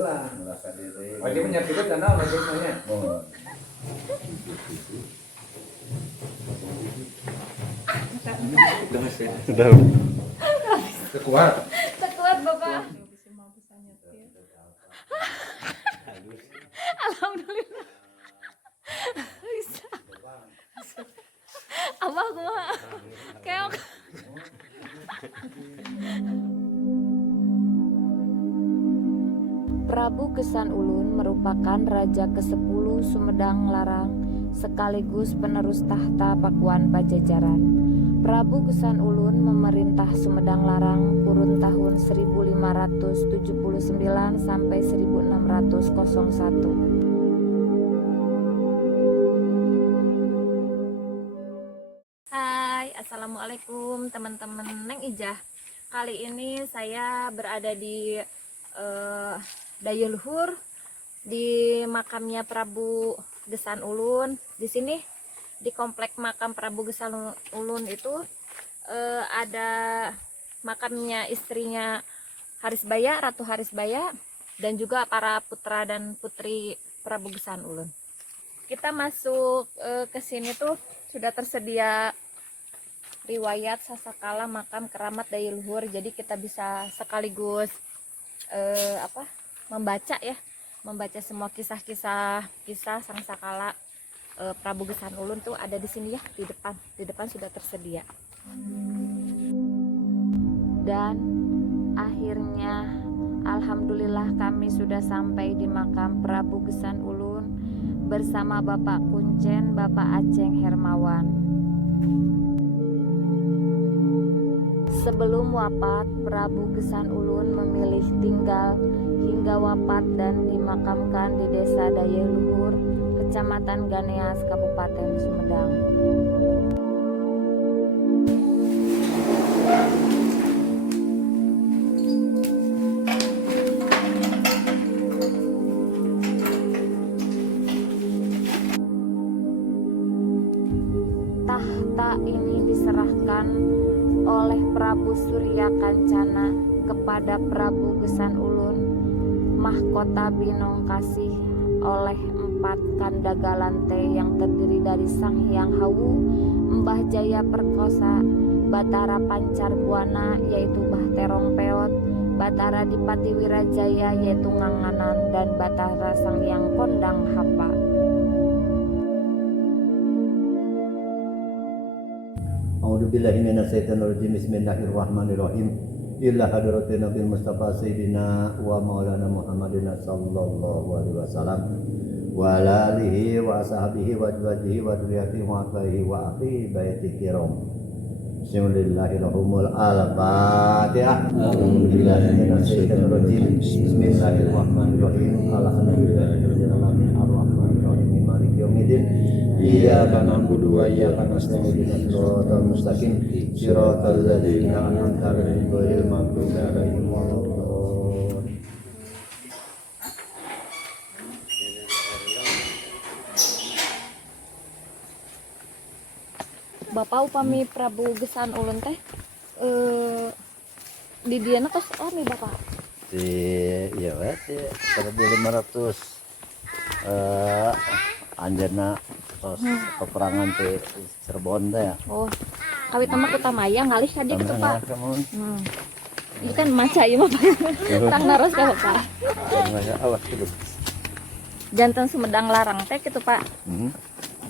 Merasa diri. Wajib menyertikan tanah wajibnya. Oh. Sudah. Kekuat. Sekuat Bapak. Alhamdulillah. Bisa. Abah kumaha? Keok. Prabu Gesan Ulun merupakan raja ke-10 Sumedang Larang sekaligus penerus tahta Pakuan Pajajaran. Prabu Gesan Ulun memerintah Sumedang Larang kurun tahun 1579 sampai 1601. Hai, assalamualaikum teman-teman Neng Ijah. Kali ini saya berada di Daya Luhur di makamnya Prabu Gesan Ulun. Di sini di komplek makam Prabu Gesan Ulun itu ada makamnya istrinya Harisbaya, Ratu Harisbaya, dan juga para putra dan putri Prabu Gesan Ulun. Kita masuk ke sini tuh sudah tersedia riwayat sasakala makam keramat Daya Luhur, jadi kita bisa sekaligus membaca semua kisah sangsakala Prabu Gesan Ulun tuh ada di sini ya, di depan sudah tersedia. Dan akhirnya alhamdulillah kami sudah sampai di makam Prabu Gesan Ulun bersama Bapak Kuncen, Bapak Aceng Hermawan. Sebelum wafat, Prabu Gesan Ulun memilih tinggal hingga wafat dan dimakamkan di Desa Daya Luhur, Kecamatan Ganeas, Kabupaten Sumedang. Tahta ini diserahkan oleh Prabu Surya Kancana kepada Prabu Gesan Ulun, mahkota Binongkasih oleh 4 Kandagalante yang terdiri dari Sang Hyang Hawu, Mbah Jaya Perkosa, Batara Pancar Buana yaitu Mbah Terong Peot, Batara Dipati Wirajaya yaitu Nganganan, dan Batara Sang Hyang Kondang Hapa. A'udzubillahi minasyaitonirrajim. Bismillahirrahmanirrahim. Illa hadratin Nabi Mustafa Sayyidina wa Maulana Muhammadin sallallahu alaihi wasallam wa ala alihi wa ashabihi wa azwajihi wa dzurriyyatihi wa ahlihi wa ahli baiti kiram. Bismillahirrahmanirrahim. Al-Fatihah. A'udzubillahi minasyaitonirrajim. Bismillahirrahmanirrahim. Alhamdulillahirabbil alamin arrahmanirrahim maliki yaumiddin. Iyyaka na'budu wa iyyaka nasta'in ihdinas siratal mustaqim siratal ladzina an'amta 'alaihim ghairil maghdubi 'alaihim waladdallin. Bapak upami Prabu Gesan Ulun teh di diana kos nih Bapak. Iya wet 1500 anjeunna tos peperangan di Cirebon teh ya. Oh, kawit nama Kutamaya ngalih ka dieu kitu Pak. Kamu Itu kan maca ieu mah Pak. Tang naros ka Bapak. awas dulu. Janten Sumedang Larang teh kitu Pak.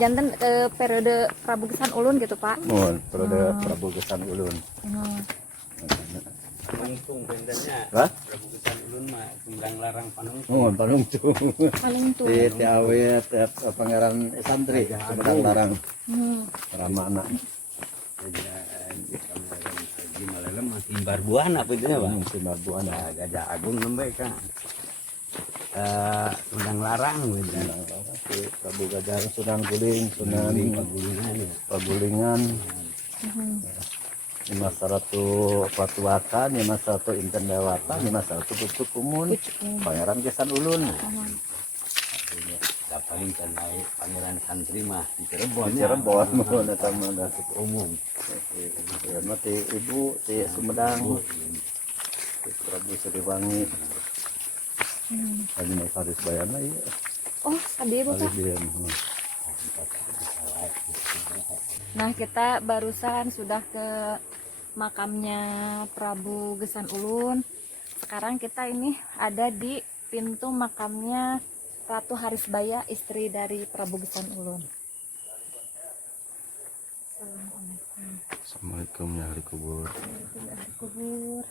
Janten periode Prabu Gesan Ulun gitu Pak. Mohon periode Prabu Gesan Ulun. Panungtung bendanya. Hah? Prabu Gesan Ulun mah Sumedang Larang Panungtung. Mohon panungtung. Panungtung. Di awet pangeran santri Sumedang Larang. Ramana. Gimana lem Timbar Buana apa itu ya, Bang? Timbar Buana. Gajah Agung nembe kan. Sumedang Larang gitu. Si Prabu Gajah Sunan Guling, Sunan Pagulingan ya. Pagulingan. Lima satu Patuakan, lima satu Inten Dewata, lima satu Pucuk Kumun, Pangeran Gesan Ulun. Paling kan pangeran santri mah di Cirebon. Cirebon mohon eta mah umum. ya mati ibu di Sumedang. Prabu Siliwangi. Lagi mau hadis bayana iya. Oh, tadi Bapak. Hadis dia. Nah, kita barusan sudah ke makamnya Prabu Gesan Ulun. Sekarang kita ini ada di pintu makamnya Ratu Harisbaya, istri dari Prabu Gesan Ulun. Assalamualaikum. Assalamualaikum ya ahli kubur. Ahli kubur.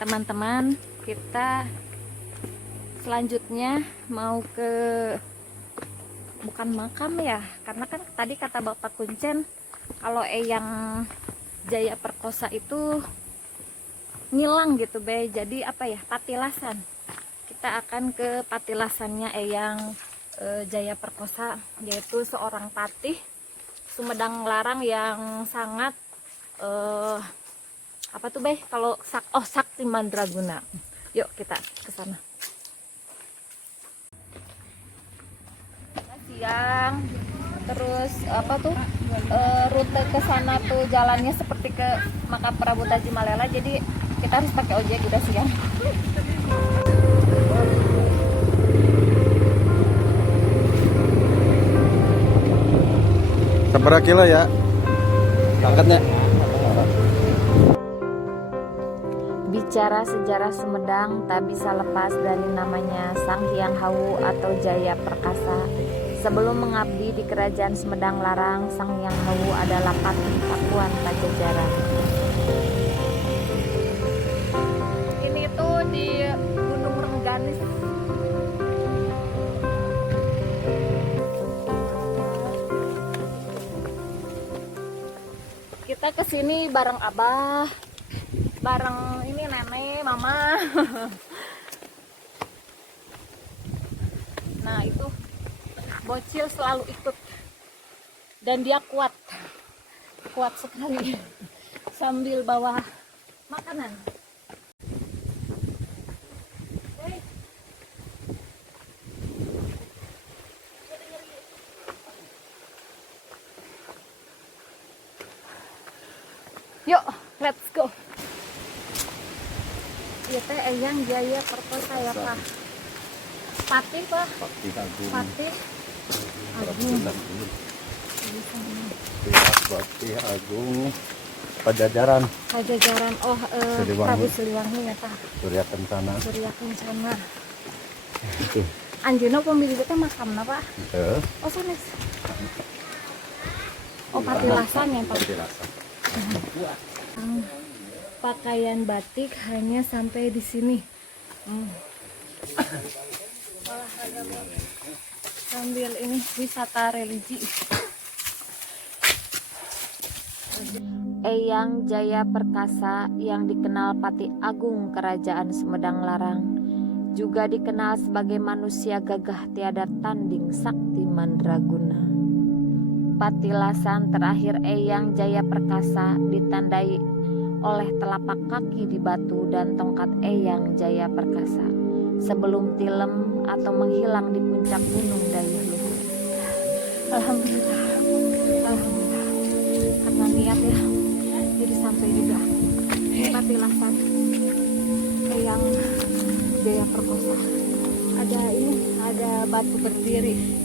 Teman-teman, kita selanjutnya mau ke bukan makam ya, karena kan tadi kata Bapak Kuncen kalau Eyang Jaya Perkosa itu ngilang gitu Be, jadi apa ya, patilasan. Kita akan ke patilasannya Eyang Jaya Perkosa, yaitu seorang patih Sumedang Larang yang sangat apa tuh Be, kalau Sakti Mandraguna. Yuk kita ke sana. Siang, terus apa tuh rute ke sana tuh jalannya seperti ke makam Prabu Tajimalela, jadi kita harus pakai ojek udah siang. Seberapa kilo ya? Angkatnya. Bicara sejarah Sumedang tak bisa lepas dari namanya Sang Hyang Hawu atau Jaya Perkasa. Sebelum mengabdi di Kerajaan Sumedang Larang, Sang Hyang Hawu adalah patih Pakuan Pajajaran. Ini tuh di Gunung Rengganis. Kita kesini bareng Abah, bareng ini nenek, mama. Nah itu bocil selalu ikut dan dia kuat sekali sambil bawa makanan. Yuk, let's go. Iya teh Eyang Jaya Perkosa ya Pak. Patih Pak. Patih Agung. Patih Agung. Patih Agung Pajajaran. Pajajaran. Oh, Siliwangi. Prabu Siliwangi ya Pak. Surya Kencana. Surya Kencana. Itu. Anjeunna pemilik teh makamna Pak. Oh sanes. Oh patilasan ya Pak. Patilasan. Pakaian batik hanya sampai di sini. Sambil ini wisata religi. Eyang Jaya Perkasa yang dikenal Patih Agung Kerajaan Sumedang Larang, juga dikenal sebagai manusia gagah tiada tanding sakti mandraguna. Patilasan terakhir Eyang Jaya Perkasa ditandai oleh telapak kaki di batu dan tongkat Eyang Jaya Perkasa sebelum tilem atau menghilang di puncak gunung Dayeuhluhur. Alhamdulillah, alhamdulillah. Karena niat ya, jadi sampai juga. Ini patilasan Eyang Jaya Perkasa. Ada batu berdiri.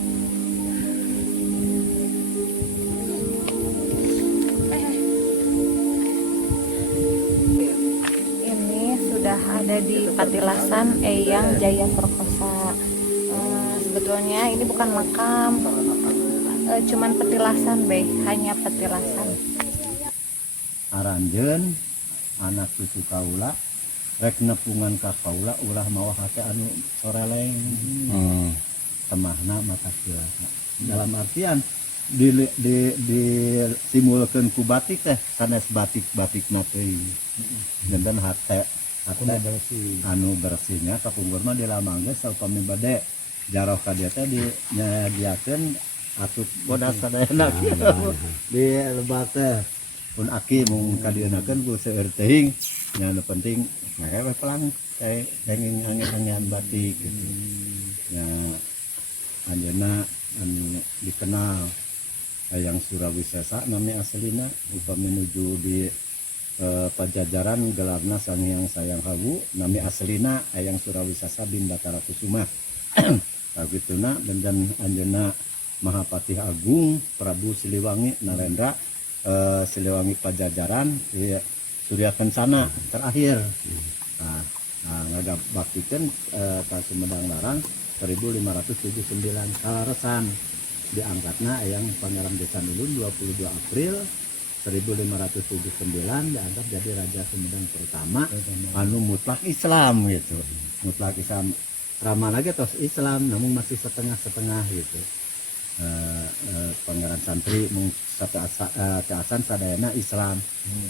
Ada di patilasan Eyang Jaya Perkosa. Sebetulnya ini bukan makam, cuman petilasan Be, hanya petilasan. Aranjeun anak cucu kaula rek nepungan ka kaula ulah mawa hate anu soreleng. Temahna mata kilasa. Dalam artian di simulkeun ku batik teh sanes batik teh. Dan hate anu bersihnya kapungkur mah dilamang geus saupami bade jaroh ka dieu teh dinyagiakeun atup bodas sadayana di lebak teh pun aki mung kadienakeun ku seueur teuing nya nu penting ngawe pelang kayak angin batik gitu. Ya anjeunna anu dikenal hayang Surawisesa nami aslina upami menuju di Pajajaran gelarna Sang Hyang Sayang Hawu nami aslina hayang Surawisesa bin Batara Kusuma. Kagituna dan anjeunna Mahapatih Agung Prabu Siliwangi Narendra Siliwangi Pajajaran Surya Kencana terakhir. Ngagabaktikeun ka Sumedang Larang 1579 kalaresan diangkatna hayang Pangeran Desa Ulun 22 April 1579 diangkat jadi Raja Sumedang pertama anu mutlak Islam gitu. Mutlak Islam ramah lagi terus Islam namun masih setengah-setengah gitu. Pangeran Santri mung keasan sadayana Islam.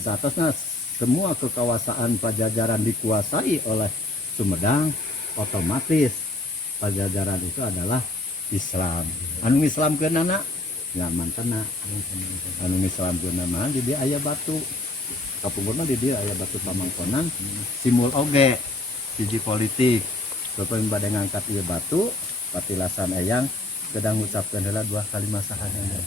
Saatosna semua kekuasaan Pajajaran dikuasai oleh Sumedang, otomatis Pajajaran itu adalah Islam. Anu Islam ke nana ya mantana anu Islam ke nama di dia aya batu kapungkurna di dia aya batu pamangkonan simul oge hiji politik bapak bade ngangkat ieu batu patilasan eyang kedang ngucapkeun heula 2 kalimat syahadat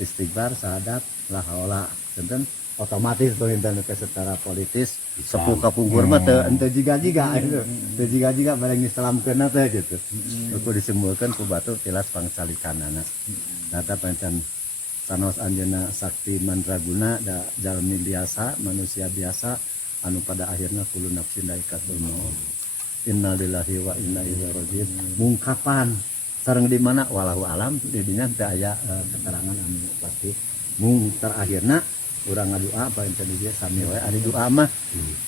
istighfar syahadat la haula senten otomatis perintah secara politis sepuh kapungkur mah teu jiga-jiga teu jiga-jiga bareng Islamkeun teh gitu. Aku disembuhkeun ku batu tilas pangsalikanana. Data pancen sanos anjeunna sakti mandraguna da jalmi biasa manusia biasa anu pada akhirnya kulo nafsin daikatul maut. Innalillahi wa inna ilaihi rajiun. Mungkapan sareng di mana walahu alam di dinya teu aya keterangan anu pasti. Mung terakhirna urang ngadua apa yang tadi dia sami wae ari doa mah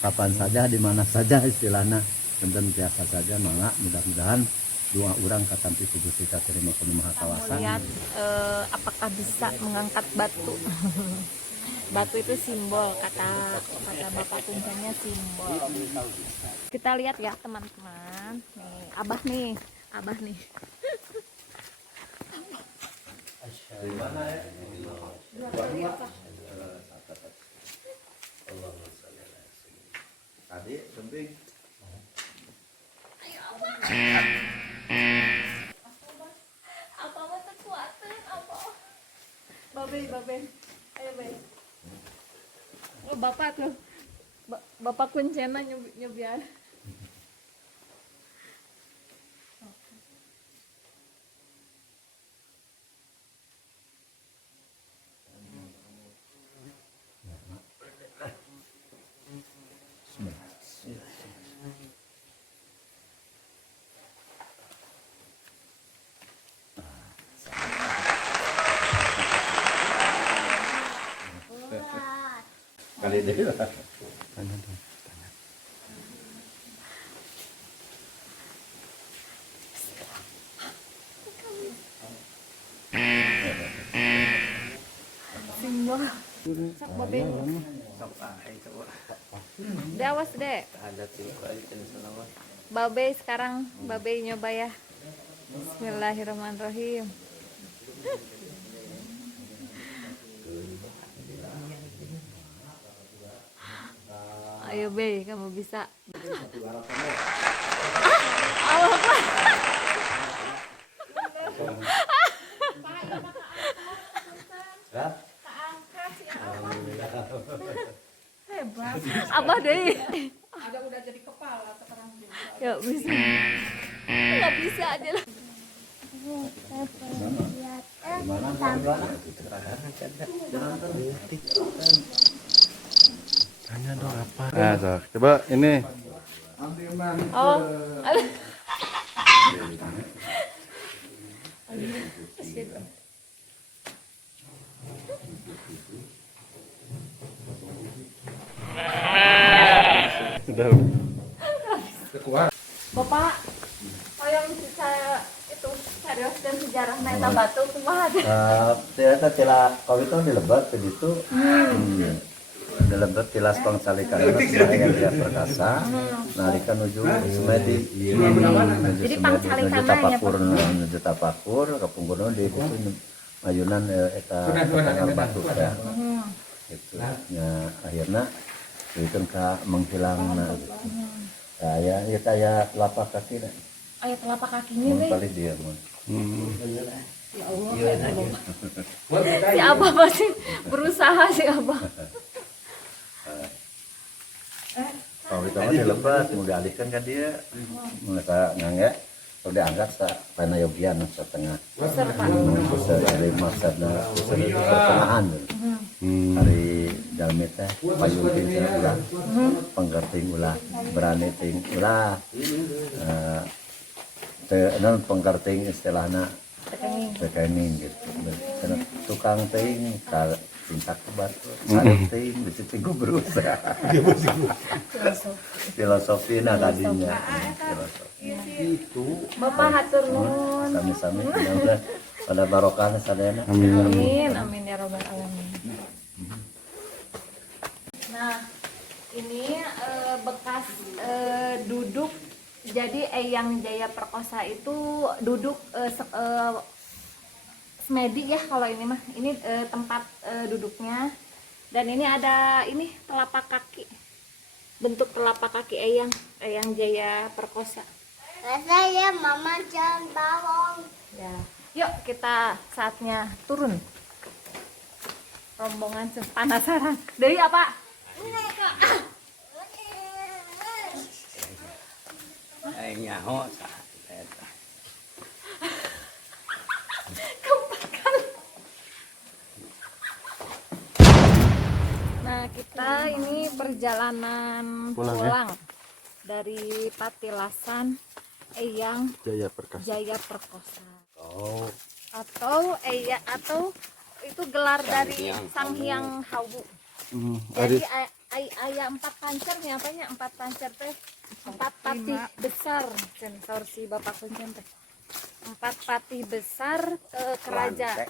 kapan saja di mana saja istilahna enten biasa saja mangga mudah-mudahan doa urang katampi ku Gusti terima ku Maha Kawasan. Lihat apakah bisa mengangkat batu. Batu itu simbol kata Bapak Kuncanya simbol. Kita lihat ya teman-teman. Nih, Abah nih. Gimana ya? Tadi kembing. Apa mah kekuatan apa? Babe. Ayo babe. Oh bapak tuh. Bapak Kuncena nyobian. Kali deh lah. Simbol. Sok babe. Deh awas deh. Babe sekarang babe nyoba ya. Bismillahirrahmanirrahim. Ayo Be, kamu bisa. Hebat. Abah deh. Ada udah jadi kepala sekarang juga. Ya bisa. Nggak bisa aja lah. Tanya dong apa? Nah, so, coba ini. Oh, aduh. Sudah. Kuat. Bapak, yang saya itu serius dan sejarah naik batu kumaha deh. Ternyata celah kau itu dilebat begitu. Dilebat tilas pangsalikan yang dia perkasa. Narikan nuju semedi. Jadi pangsalikannya nuju tapakur kapungkurna di ayunan eta tanggal batu ya. gitu. Nya akhirnya itu menghilang ya kayak telapak kaki dah. Ayat telapak kakinya deh. Paling dia mah. Ya Allah, kayak Allah. Si Abah masih berusaha si Abah. Kalau kita mah dilebat, mau dialihkan kan dia, mereka nggak, kalau diangkat karena yogian setengah, bisa dari maksudnya bisa dari pertengahan, hari dalam itu payung tinggal ulah, penggerting ulah, berani ting ulah, non penggerting istilahnya rekening gitu, karena tukang ting tintak kebat, ting di situ gue berusaha. Filosofi tadinya. Itu Bapak hatur nuhun. Sami-sami mudah-mudahan pada barokahnya sadayana. Amin, amin ya robbal alamin. Nah, ini bekas duduk. Jadi Eyang Jaya Perkosa itu duduk semedi ya kalau ini mah. Ini tempat duduknya. Dan ini ada ini telapak kaki. Bentuk telapak kaki Eyang Jaya Perkosa. Saya mama jangan bawang. Ya. Yuk kita saatnya turun. Rombongan penasaran. Dari apa? nyaho Nah, kita ini perjalanan pulang dari Patilasan Eyang Jaya Perkosa. Atau itu gelar dari Sang Hyang Hawu. Jadi ayah 4 pancer nih apanya 4 pancer teh 4 patih besar sensor si bapak kuncen teh 4 patih besar kerajaan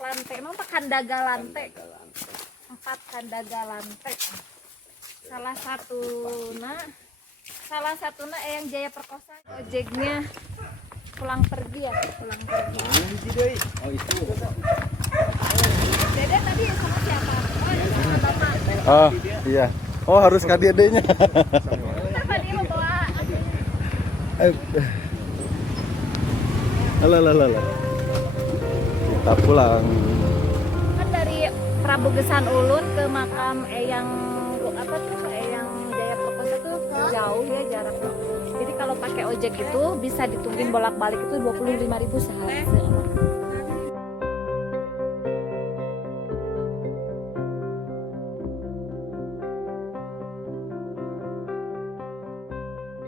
lante emang pak kandaga lante 4 kandaga lante salah satuna Eyang Jaya Perkosa ojeknya pulang pergi ya oh itu Dede tadi sama siapa? Sama bapak. Oh iya. Oh harus KDD-nya. Tadi mau bawa Alah. Kita pulang. kan dari Prabu Gesan Ulun ke makam Eyang Eyang Jaya Perkosa tuh jauh ya jaraknya. Jadi kalau pakai ojek itu bisa ditungguin bolak-balik itu 25.000 sehari.